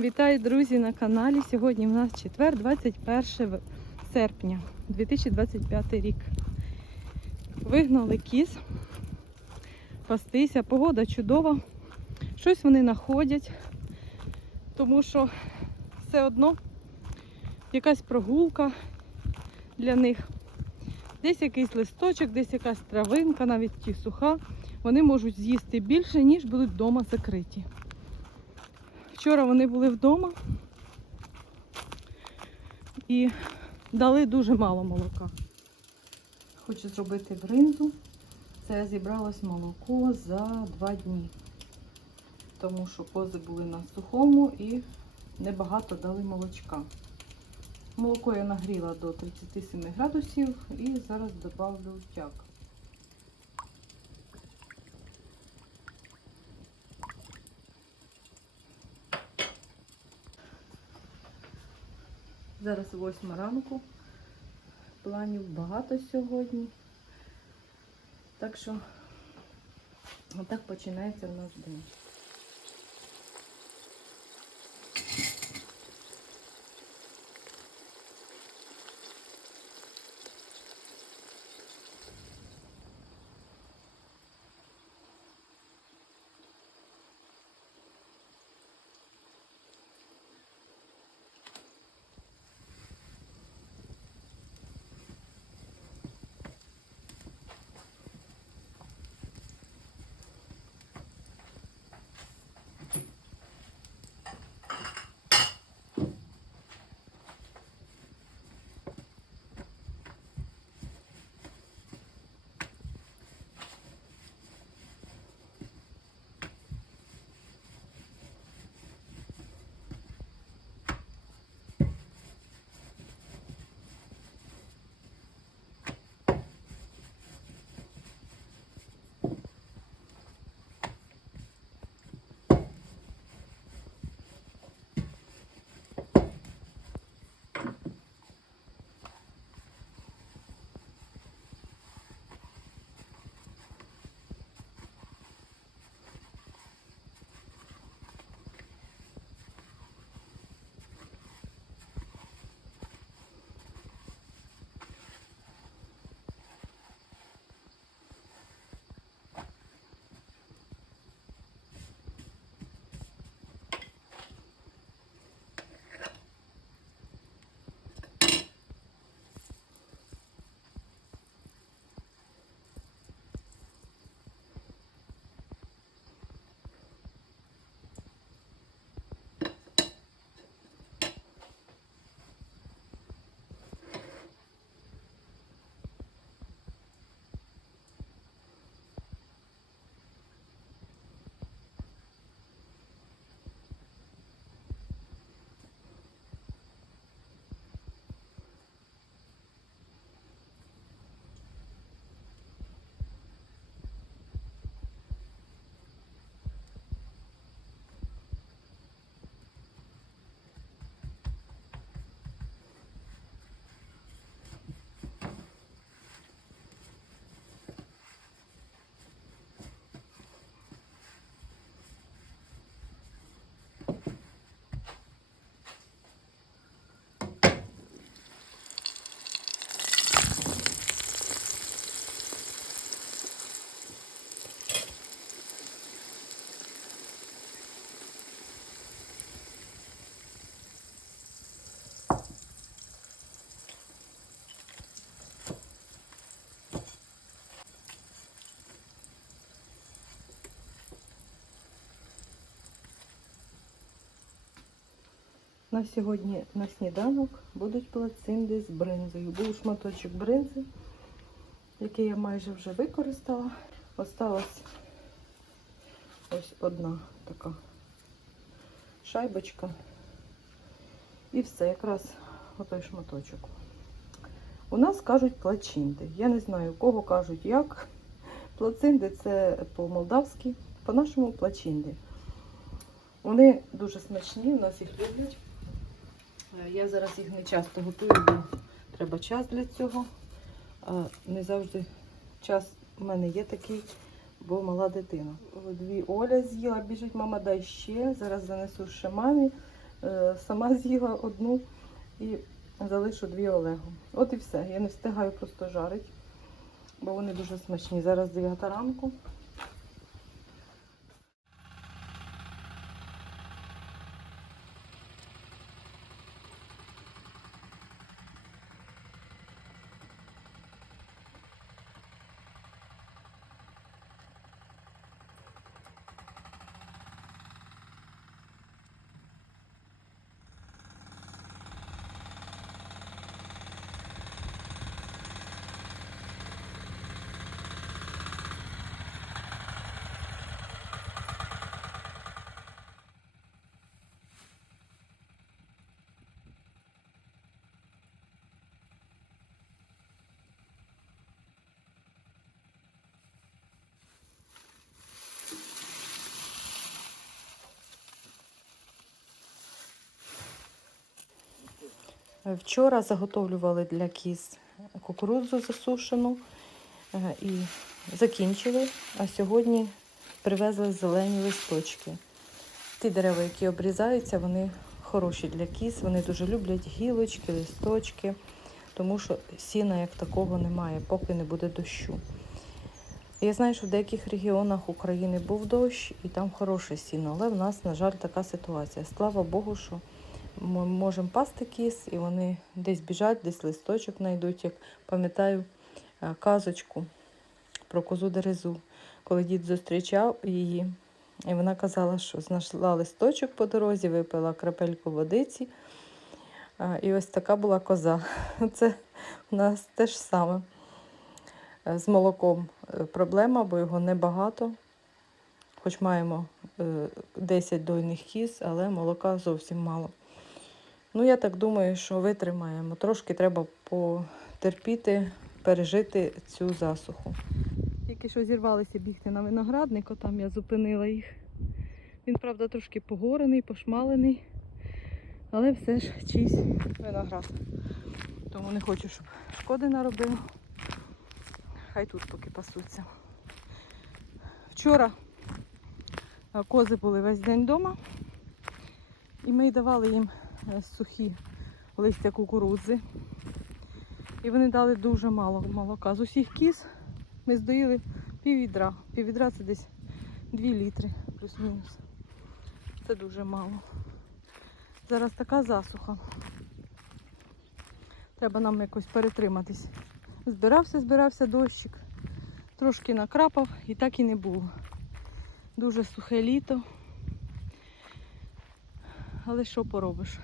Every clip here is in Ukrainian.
Вітаю, друзі, на каналі. Сьогодні в нас четвер, 21 серпня 2025 рік. Вигнали кіз пастися. Погода чудова. Щось вони знаходять, тому що все одно якась прогулка для них. Десь якийсь листочок, десь якась травинка, навіть ті суха. Вони можуть з'їсти більше, ніж будуть вдома закриті. Вчора вони були вдома і дали дуже мало молока. Хочу зробити бринзу. Це зібралось молоко за два дні. Тому що кози були на сухому і небагато дали молочка. Молоко я нагріла до 37 градусів і зараз добавлю тяк. Зараз 8 ранку. Планів багато сьогодні. Так що отак починається в нас день. На сьогодні на сніданок будуть плацинди з бринзою. Був шматочок бринзи, який я майже вже використала. Осталась ось одна така шайбочка. І все, якраз отой шматочок. У нас кажуть плачинди. Я не знаю, кого кажуть як. Плацинди це по-молдавськи, по-нашому плачинди. Вони дуже смачні, у нас їх люблять. Е, Я зараз їх не часто готую, бо треба час для цього. А не завжди час у мене є такий, бо мала дитина. Дві Оля з'їла, біжить, мама, дай ще. Зараз занесу ще мамі. Е, Сама з'їла одну і залишу дві Олегу. От і все. Я не встигаю просто жарити, бо вони дуже смачні. Зараз 9 ранку. Вчора заготовлювали для кіз кукурудзу засушену е, і закінчили, а сьогодні привезли зелені листочки. Ті дерева, які обрізаються, вони хороші для кіз, вони дуже люблять гілочки, листочки, тому що сіна як такого немає, поки не буде дощу. Я знаю, що в деяких регіонах України був дощ і там хороше сіно, але в нас, на жаль, така ситуація. Слава Богу, що ми можемо пасти кіз, і вони десь біжать, десь листочок знайдуть. Як пам'ятаю е, казочку про козу дерезу, коли дід зустрічав її, і вона казала, що знайшла листочок по дорозі, випила крапельку водиці. Е, І ось така була коза. Це у нас те ж саме. Е, З молоком проблема, бо його небагато. Хоч маємо е, 10 дойних кіз, але молока зовсім мало. Ну, я так думаю, що витримаємо. Трошки треба потерпіти, пережити цю засуху. Тільки що зірвалися бігти на виноградник, там я зупинила їх. Він, правда, трошки погорений, пошмалений, але все ж чийсь виноград. Тому не хочу, щоб шкоди наробив. Хай тут поки пасуться. Вчора кози були весь день вдома, і ми давали їм сухі листя кукурудзи. І вони дали дуже мало молока. З усіх кіз ми здоїли пів відра. Пів відра це десь 2 літри, плюс-мінус. Це дуже мало. Зараз така засуха. Треба нам якось перетриматись. Збирався, збирався дощик. Трошки накрапав і так і не було. Дуже сухе літо. Але що поробиш?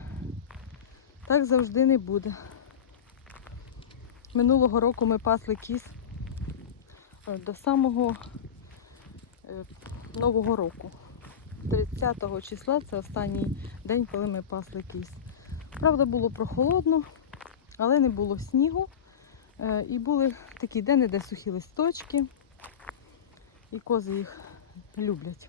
Так завжди не буде. Минулого року ми пасли кіз е, до самого е, Нового року. 30 числа це останній день, коли ми пасли кіз. Правда, було прохолодно, але не було снігу. Е, І були такі де-не-де сухі листочки. І кози їх люблять.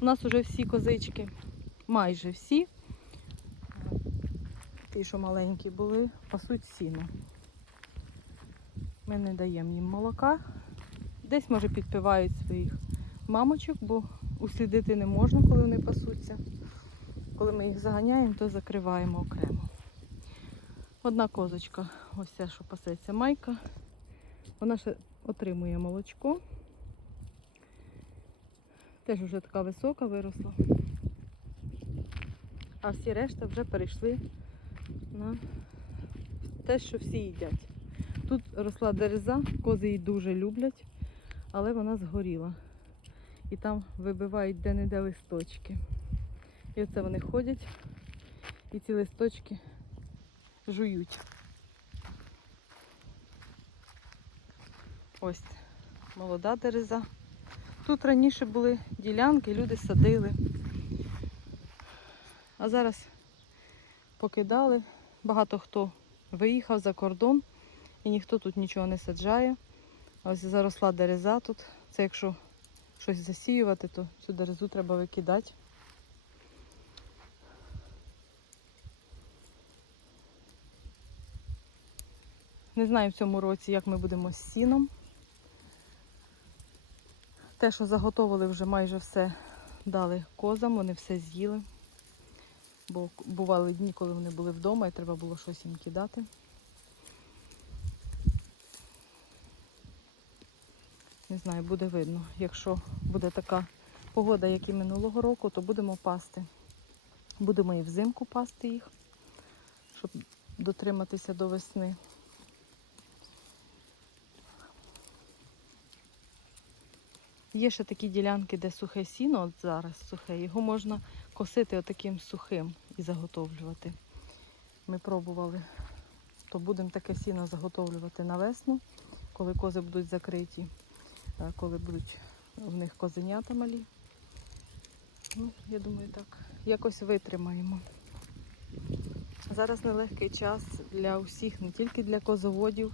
У нас вже всі козички, майже всі, ті, що маленькі були, пасуть сіно. Ми не даємо їм молока. Десь, може, підпивають своїх мамочок, бо услідити не можна, коли вони пасуться. Коли ми їх заганяємо, то закриваємо окремо. Одна козочка, ось ця, що пасеться майка. Вона ще отримує молочко. Теж вже така висока виросла. А всі решта вже перейшли на те, що всі їдять. Тут росла дереза, кози її дуже люблять, але вона згоріла. І там вибивають де-не-де листочки. І оце вони ходять і ці листочки жують. Ось молода дереза. Тут раніше були ділянки, люди садили. А зараз покидали. Багато хто виїхав за кордон і ніхто тут нічого не саджає. Ось заросла дереза тут. Це якщо щось засіювати, то цю дерезу треба викидати. Не знаю в цьому році, як ми будемо з сіном. Те, що заготовили, вже майже все дали козам, вони все з'їли. Бо бували дні, коли вони були вдома і треба було щось їм кидати. Не знаю, буде видно. Якщо буде така погода, як і минулого року, то будемо пасти. Будемо і взимку пасти їх, щоб дотриматися до весни. Є ще такі ділянки, де сухе сіно, от зараз сухе, його можна косити отаким сухим і заготовлювати. Ми пробували, то будемо таке сіно заготовлювати на весну, коли кози будуть закриті, е, коли будуть в них козенята малі. Ну, я думаю, так, якось витримаємо. Зараз нелегкий час для усіх, не тільки для козоводів,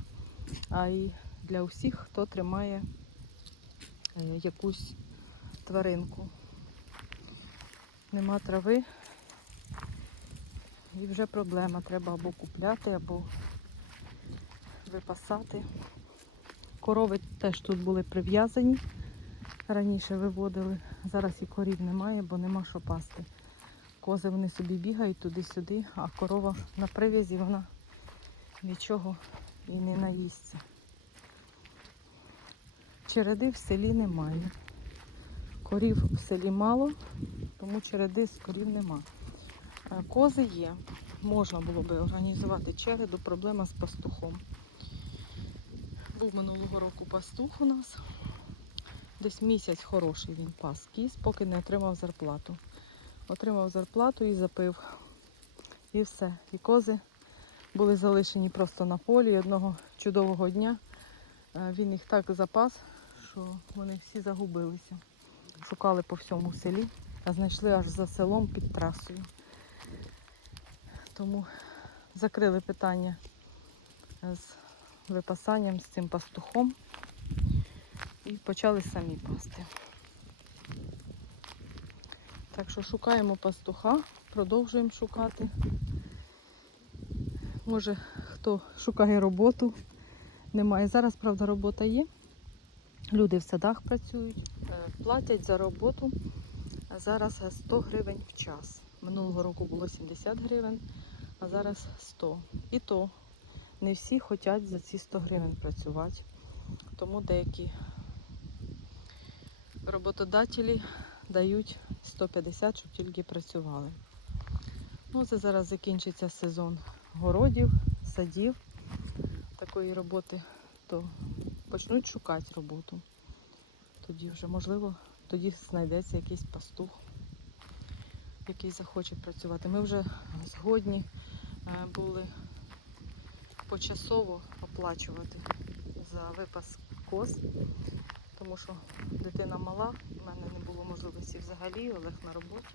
а й для усіх, хто тримає якусь тваринку. Нема трави і вже проблема. Треба або купляти, або випасати. Корови теж тут були прив'язані. Раніше виводили, зараз і корів немає, бо нема що пасти. Кози вони собі бігають туди-сюди, а корова на прив'язі вона нічого і не наїсться. Череди в селі немає. Корів в селі мало, тому череди з корів нема. Е, Кози є. Можна було би організувати череду, проблема з пастухом. Був минулого року пастух у нас. Десь місяць хороший він пас кіз, поки не отримав зарплату. Отримав зарплату і запив. І все. І кози були залишені просто на полі. І одного чудового дня е, він їх так запас, що вони всі загубилися. Шукали по всьому селі, а знайшли аж за селом під трасою. Тому закрили питання з випасанням з цим пастухом і почали самі пасти. Так що шукаємо пастуха, продовжуємо шукати. Може, хто шукає роботу, немає. Зараз, правда, робота є. Люди в садах працюють, е, платять за роботу. Зараз 100 гривень в час. Минулого року було 70 гривень, а зараз 100. І то не всі хочуть за ці 100 гривень працювати. Тому деякі роботодателі дають 150, щоб тільки працювали. Ну, це зараз закінчиться сезон городів, садів такої роботи, то почнуть шукати роботу. Тоді вже, можливо, тоді знайдеться якийсь пастух, який захоче працювати. Ми вже згодні е, були почасово оплачувати за випас коз, тому що дитина мала, в мене не було можливості взагалі, Олег на роботі.